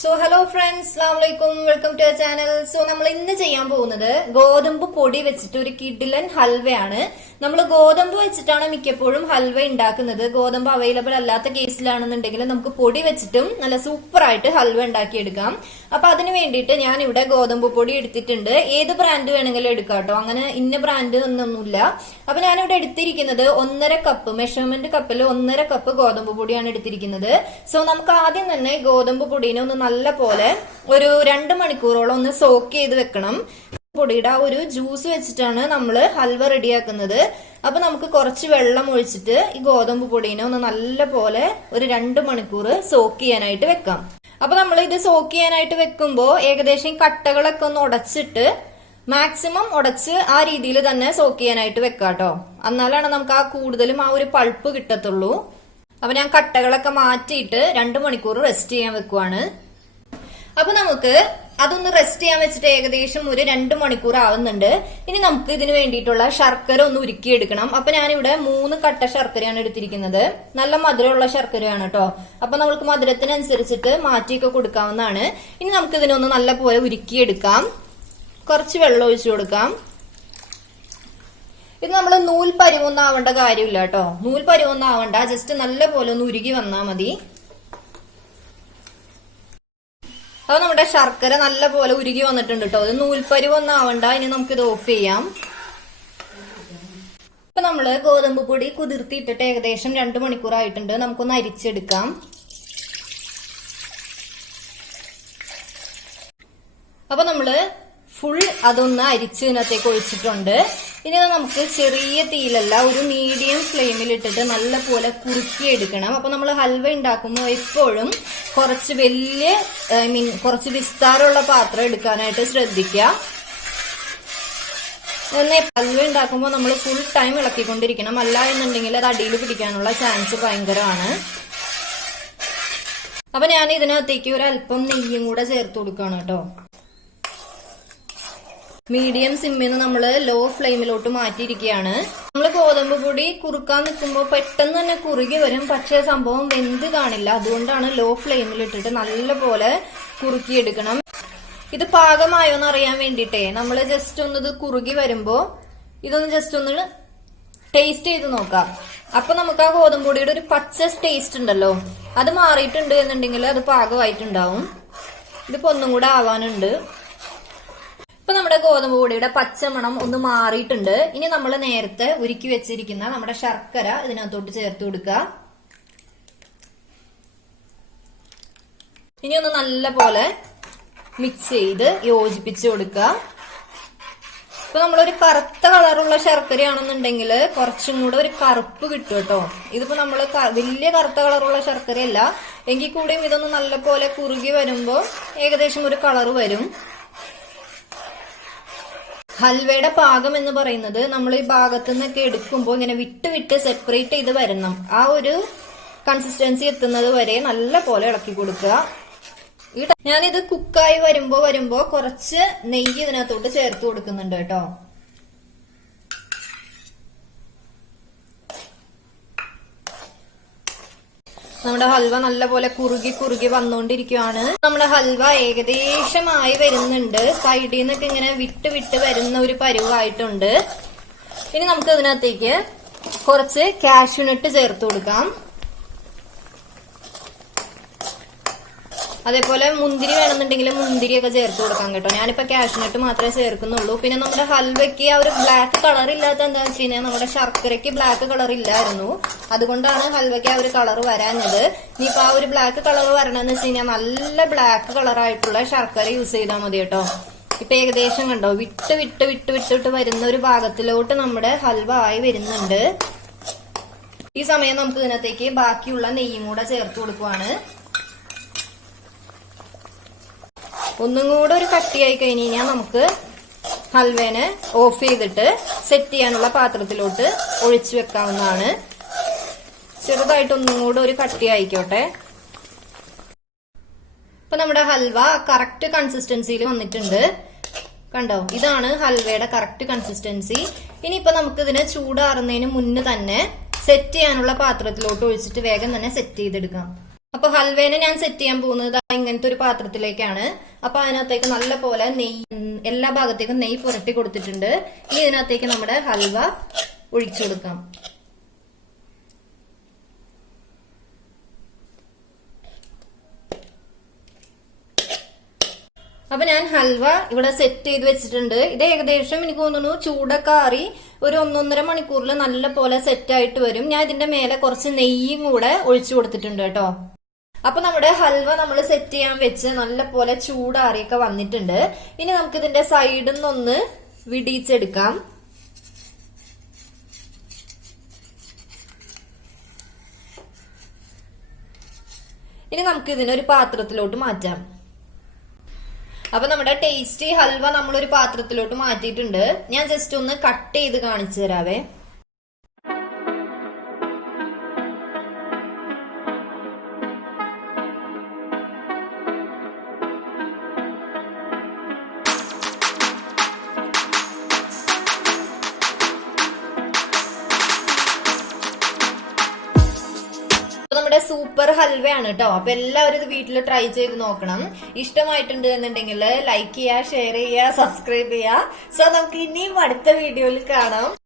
So hello friends, അസ്സലാമലൈക്കും, welcome to channel. So നമ്മൾ ഇന്ന് ചെയ്യാൻ പോകുന്നത് ഗോതമ്പ് പൊടി വെച്ചിട്ട് ഒരു കിഡിലൻ ഹൽവയാണ്. നമ്മൾ ഗോതമ്പ് വെച്ചിട്ടാണ് മിക്കപ്പോഴും ഹൽവ ഉണ്ടാക്കുന്നത്. ഗോതമ്പ് അവൈലബിൾ അല്ലാത്ത കേസിലാണെന്നുണ്ടെങ്കിൽ നമുക്ക് പൊടി വെച്ചിട്ടും നല്ല സൂപ്പർ ആയിട്ട് ഹൽവ ഉണ്ടാക്കിയെടുക്കാം. അപ്പൊ അതിന് വേണ്ടിയിട്ട് ഞാൻ ഇവിടെ ഗോതമ്പ് പൊടി എടുത്തിട്ടുണ്ട്. ഏത് ബ്രാൻഡ് വേണമെങ്കിലും എടുക്കാം കേട്ടോ, അങ്ങനെ ഇന്ന ബ്രാൻഡ് ഒന്നൊന്നുമില്ല. അപ്പൊ ഞാനിവിടെ എടുത്തിരിക്കുന്നത് 1.5 കപ്പ്, മെഷർമെന്റ് കപ്പിൽ 1.5 കപ്പ് ഗോതമ്പ് പൊടിയാണ് എടുത്തിരിക്കുന്നത്. സോ നമുക്ക് ആദ്യം തന്നെ ഗോതമ്പ് പൊടിനെ ഒന്ന് നല്ല പോലെ ഒരു 2 മണിക്കൂറോളം ഒന്ന് സോക്ക് ചെയ്ത് വെക്കണം. പൊടിയുടെ ഒരു ജ്യൂസ് വെച്ചിട്ടാണ് നമ്മൾ ഹൽവ റെഡിയാക്കുന്നത്. അപ്പൊ നമുക്ക് കുറച്ച് വെള്ളം ഒഴിച്ചിട്ട് ഈ ഗോതമ്പ് പൊടിനെ ഒന്ന് നല്ല പോലെ ഒരു 2 മണിക്കൂർ സോക്ക് ചെയ്യാനായിട്ട് വെക്കാം. അപ്പൊ നമ്മൾ ഇത് സോക്ക് ചെയ്യാനായിട്ട് വെക്കുമ്പോ ഏകദേശം കട്ടകളൊക്കെ ഒന്ന് ഉടച്ചിട്ട് മാക്സിമം ഉടച്ച് ആ രീതിയിൽ തന്നെ സോക്ക് ചെയ്യാനായിട്ട് വെക്കാട്ടോ. എന്നാലാണ് നമുക്ക് ആ കൂടുതലും ആ ഒരു പൾപ്പ് കിട്ടത്തുള്ളൂ. അപ്പൊ ഞാൻ കട്ടകളൊക്കെ മാറ്റിയിട്ട് 2 മണിക്കൂർ റെസ്റ്റ് ചെയ്യാൻ വെക്കുവാണ്. അപ്പൊ നമുക്ക് അതൊന്ന് റെസ്റ്റ് ചെയ്യാൻ വെച്ചിട്ട് ഏകദേശം ഒരു 2 മണിക്കൂർ ആവുന്നുണ്ട്. ഇനി നമുക്ക് ഇതിന് വേണ്ടിയിട്ടുള്ള ശർക്കര ഒന്ന് ഉരുക്കിയെടുക്കണം. അപ്പൊ ഞാനിവിടെ 3 കട്ട ശർക്കരയാണ് എടുത്തിരിക്കുന്നത്. നല്ല മധുരമുള്ള ശർക്കരയാണ് കേട്ടോ. അപ്പൊ നമുക്ക് മധുരത്തിനനുസരിച്ചിട്ട് മാറ്റിയൊക്കെ കൊടുക്കാവുന്നതാണ്. ഇനി നമുക്ക് ഇതിനൊന്ന് നല്ല പോലെ ഉരുക്കിയെടുക്കാം. കുറച്ച് വെള്ളം ഒഴിച്ചു കൊടുക്കാം. ഇത് നമ്മൾ നൂൽ പരുവൊന്നും ആവേണ്ട കാര്യമില്ല കേട്ടോ. നൂൽ പരുവൊന്നും ആവണ്ട, ജസ്റ്റ് നല്ല പോലെ ഒന്ന് ഉരുകി വന്നാ മതി. അത് നമ്മുടെ ശർക്കര നല്ല പോലെ ഉരുകി വന്നിട്ടുണ്ട് കേട്ടോ. ഇത് നൂൽപ്പരുവൊന്നും ആവണ്ട. ഇനി നമുക്ക് ഇത് ഓഫ് ചെയ്യാം. ഇപ്പൊ നമ്മള് ഗോതമ്പ് പൊടി കുതിർത്തിയിട്ടിട്ട് ഏകദേശം 2 മണിക്കൂർ ആയിട്ടുണ്ട്. നമുക്കൊന്ന് അരിച്ചെടുക്കാം. അപ്പൊ നമ്മള് ഫുൾ അതൊന്ന് അരിച്ച് ഇതിനകത്തേക്ക് ഒഴിച്ചിട്ടുണ്ട്. ഇനി നമുക്ക് ചെറിയ തീയിലല്ല, ഒരു മീഡിയം ഫ്ലെയിമിൽ ഇട്ടിട്ട് നല്ല പോലെ കുറുക്കിയെടുക്കണം. അപ്പൊ നമ്മൾ ഹൽവ ഉണ്ടാക്കുമ്പോൾ എപ്പോഴും കുറച്ച് കുറച്ച് വിസ്താരമുള്ള പാത്രം എടുക്കാനായിട്ട് ശ്രദ്ധിക്കുക. ഹൽവ ഉണ്ടാക്കുമ്പോൾ നമ്മൾ ഫുൾ ടൈം ഇളക്കിക്കൊണ്ടിരിക്കണം. അല്ല എന്നുണ്ടെങ്കിൽ അത് അടിയിൽ പിടിക്കാനുള്ള ചാൻസ് ഭയങ്കരമാണ്. അപ്പൊ ഞാൻ ഇതിനകത്തേക്ക് ഒരു അല്പം നെയ്യും കൂടെ ചേർത്ത് കൊടുക്കുകയാണ് കേട്ടോ. മീഡിയം സിമ്മിൽ നിന്ന് നമ്മള് ലോ ഫ്ലെയിമിലോട്ട് മാറ്റിയിരിക്കുകയാണ്. നമ്മൾ ഗോതമ്പ് പൊടി കുറുക്കാൻ നിൽക്കുമ്പോൾ പെട്ടെന്ന് തന്നെ കുറുകി വരും, പക്ഷേ സംഭവം വെന്ത് കാണില്ല. അതുകൊണ്ടാണ് ലോ ഫ്ലെയിമിൽ ഇട്ടിട്ട് നല്ല പോലെ കുറുക്കിയെടുക്കണം. ഇത് പാകമായോന്ന് അറിയാൻ വേണ്ടിട്ടേ നമ്മൾ ജസ്റ്റ് ഒന്ന് ഇത് കുറുകി വരുമ്പോ ഇതൊന്ന് ജസ്റ്റ് ഒന്ന് ടേസ്റ്റ് ചെയ്ത് നോക്കാം. അപ്പൊ നമുക്ക് ആ ഗോതമ്പ് പൊടിയുടെ ഒരു പച്ച ടേസ്റ്റ് ഉണ്ടല്ലോ, അത് മാറിയിട്ടുണ്ട് എന്നുണ്ടെങ്കിൽ അത് പാകമായിട്ടുണ്ടാവും. ഇതിപ്പോ ഒന്നും കൂടെ ആവാനുണ്ട്. ഇപ്പൊ നമ്മുടെ ഗോതമ്പ് പൊടിയുടെ പച്ചമണം ഒന്ന് മാറിയിട്ടുണ്ട്. ഇനി നമ്മൾ നേരത്തെ ഉരുക്കി വെച്ചിരിക്കുന്ന നമ്മുടെ ശർക്കര ഇതിനകത്തോട്ട് ചേർത്ത് കൊടുക്കുക. ഇനി ഒന്ന് നല്ല പോലെ മിക്സ് ചെയ്ത് യോജിപ്പിച്ച് കൊടുക്കുക. ഇപ്പൊ നമ്മളൊരു കറുത്ത കളറുള്ള ശർക്കരയാണെന്നുണ്ടെങ്കിൽ കുറച്ചും കൂടെ ഒരു കറുപ്പ് കിട്ടും കേട്ടോ. ഇതിപ്പോ നമ്മള് വലിയ കറുത്ത കളറുള്ള ശർക്കരയല്ല, എങ്കിൽ കൂടിയും ഇതൊന്ന് നല്ല പോലെ കുറുകി വരുമ്പോ ഏകദേശം ഒരു കളറ് വരും. ഹൽവയുടെ പാകം എന്ന് പറയുന്നത് നമ്മൾ ഈ ഭാഗത്തു നിന്നൊക്കെ എടുക്കുമ്പോൾ ഇങ്ങനെ വിട്ട് വിട്ട് സെപ്പറേറ്റ് ചെയ്ത് വരണം. ആ ഒരു കൺസിസ്റ്റൻസി എത്തുന്നത് വരെ നല്ല പോലെ ഇളക്കി കൊടുക്കുക. ഞാനിത് കുക്കായി വരുമ്പോ കുറച്ച് നെയ്യ് ഇതിനകത്തോട്ട് ചേർത്ത് കൊടുക്കുന്നുണ്ട് കേട്ടോ. നമ്മുടെ ഹൽവ നല്ല പോലെ കുറുകി വന്നുകൊണ്ടിരിക്കുകയാണ്. നമ്മുടെ ഹൽവ ഏകദേശമായി വരുന്നുണ്ട്. സൈഡിൽ നിന്നൊക്കെ ഇങ്ങനെ വിട്ട് വിട്ട് വരുന്ന ഒരു പരുവായിട്ടുണ്ട്. ഇനി നമുക്ക് ഇതിനകത്തേക്ക് കുറച്ച് കാഷ്യൂനട്ട് ചേർത്ത് കൊടുക്കാം. അതേപോലെ മുന്തിരി വേണമെന്നുണ്ടെങ്കിൽ മുന്തിരിയൊക്കെ ചേർത്ത് കൊടുക്കാം കേട്ടോ. ഞാനിപ്പോ കാഷ്യൂനട്ട് മാത്രമേ ചേർക്കുന്നുള്ളൂ. പിന്നെ നമ്മുടെ ഹൽവയ്ക്ക് ആ ഒരു ബ്ലാക്ക് കളർ ഇല്ലാത്ത എന്താണെന്ന് വെച്ച് കഴിഞ്ഞാൽ നമ്മുടെ ശർക്കരയ്ക്ക് ബ്ലാക്ക് കളർ ഇല്ലായിരുന്നു. അതുകൊണ്ടാണ് ഹൽവയ്ക്ക് ആ ഒരു കളർ വരാഞ്ഞത്. ഇനിയിപ്പോ ആ ഒരു ബ്ലാക്ക് കളർ വരണമെന്ന് വെച്ച് കഴിഞ്ഞാൽ നല്ല ബ്ലാക്ക് കളർ ആയിട്ടുള്ള ശർക്കര യൂസ് ചെയ്താൽ മതി കേട്ടോ. ഇപ്പൊ ഏകദേശം കണ്ടോ വിട്ട് വരുന്ന ഒരു ഭാഗത്തിലോട്ട് നമ്മുടെ ഹൽവ ആയി വരുന്നുണ്ട്. ഈ സമയം നമുക്ക് ഇതിനകത്തേക്ക് ബാക്കിയുള്ള നെയ്യും കൂടെ ചേർത്ത് കൊടുക്കുവാണ്. ഒന്നും കൂടെ ഒരു കട്ടിയായി കഴിഞ്ഞ് കഴിഞ്ഞാൽ നമുക്ക് ഹൽവേനെ ഓഫ് ചെയ്തിട്ട് സെറ്റ് ചെയ്യാനുള്ള പാത്രത്തിലോട്ട് ഒഴിച്ചു വെക്കാവുന്നതാണ്. ചെറുതായിട്ടൊന്നും കൂടെ ഒരു കട്ടിയായിക്കോട്ടെ. ഇപ്പൊ നമ്മുടെ ഹൽവ കറക്റ്റ് കൺസിസ്റ്റൻസിയിൽ വന്നിട്ടുണ്ട്. കണ്ടോ, ഇതാണ് ഹൽവയുടെ കറക്റ്റ് കൺസിസ്റ്റൻസി. ഇനിയിപ്പോ നമുക്ക് ഇതിനെ ചൂടാറുന്നതിന് മുന്നേ തന്നെ സെറ്റ് ചെയ്യാനുള്ള പാത്രത്തിലോട്ട് ഒഴിച്ചിട്ട് വേഗം തന്നെ സെറ്റ് ചെയ്തെടുക്കാം. അപ്പൊ ഹൽവേനെ ഞാൻ സെറ്റ് ചെയ്യാൻ പോകുന്നത് ഇങ്ങനത്തെ ഒരു പാത്രത്തിലേക്കാണ്. അപ്പൊ അതിനകത്തേക്ക് നല്ല പോലെ നെയ്യ്, എല്ലാ ഭാഗത്തേക്കും നെയ്യ് പുരട്ടി കൊടുത്തിട്ടുണ്ട്. ഇനി ഇതിനകത്തേക്ക് നമ്മുടെ ഹൽവ ഒഴിച്ചു കൊടുക്കാം. അപ്പൊ ഞാൻ ഹൽവ ഇവിടെ സെറ്റ് ചെയ്ത് വെച്ചിട്ടുണ്ട്. ഇത് ഏകദേശം എനിക്ക് തോന്നുന്നു ചൂടൊക്കെ ആറി ഒരു 1-1.5 മണിക്കൂറിൽ നല്ല പോലെ സെറ്റ് ആയിട്ട് വരും. ഞാൻ ഇതിന്റെ മേലെ കുറച്ച് നെയ്യും കൂടെ ഒഴിച്ചു കൊടുത്തിട്ടുണ്ട് കേട്ടോ. അപ്പൊ നമ്മുടെ ഹൽവ നമ്മൾ സെറ്റ് ചെയ്യാൻ വെച്ച് നല്ല പോലെ ചൂടാറിയൊക്കെ വന്നിട്ടുണ്ട്. ഇനി നമുക്ക് ഇതിന്റെ സൈഡിൽ നിന്നൊന്ന് വിടിയിച്ചെടുക്കാം. ഇനി നമുക്ക് ഇതിനൊരു പാത്രത്തിലോട്ട് മാറ്റാം. അപ്പൊ നമ്മുടെ ടേസ്റ്റി ഹൽവ നമ്മളൊരു പാത്രത്തിലോട്ട് മാറ്റിയിട്ടുണ്ട്. ഞാൻ ജസ്റ്റ് ഒന്ന് കട്ട് ചെയ്ത് കാണിച്ചു തരാവേ. നമ്മുടെ സൂപ്പർ ഹൽവയാണ് കേട്ടോ. അപ്പൊ എല്ലാവരും ഇത് വീട്ടിൽ ട്രൈ ചെയ്ത് നോക്കണം. ഇഷ്ടമായിട്ടുണ്ട് എന്നുണ്ടെങ്കിൽ ലൈക്ക് ചെയ്യുക, ഷെയർ ചെയ്യുക, സബ്സ്ക്രൈബ് ചെയ്യുക. സോ നമുക്ക് ഇനിയും അടുത്ത വീഡിയോയിൽ കാണാം.